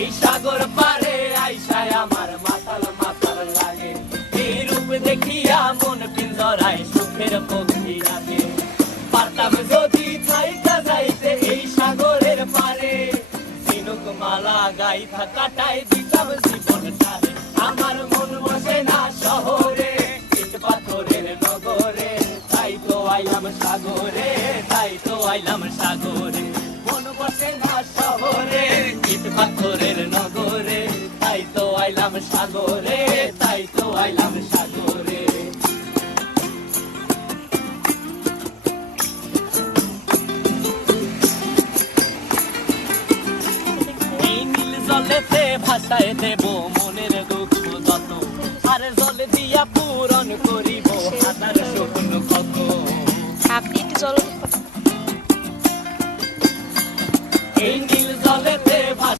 এই সাগর পারে আইসায় আমার মাতাল মাতাল লাগে, এই রূপ দেখিয়া মন পিঞ্জরায় সুখের পক্ষী রাখে। পারতাম যদি থাইকা যাইতে এই সাগরের পারে, ঝিনুক মালা গাইথা কাটাই দিতাম জীবনটারে। আমার মন বসে না শহরে, ইট পাথরের নগরে, তাই তো আইলাম সাগরে, তাই তো আইলাম সাগরে। মন বসে না শহরে, ইট পাথরের নগরে, তাই তো আইলাম সাগরে, তাই তো আইলাম সাগরে। এই নীল জলেতে ভাসায় দেব মনের দুঃখ যত, আর জলে দিয়া পূরণ করিব হাজার স্বপ্ন কত। আপনি একটু জল এই নীল জলেতে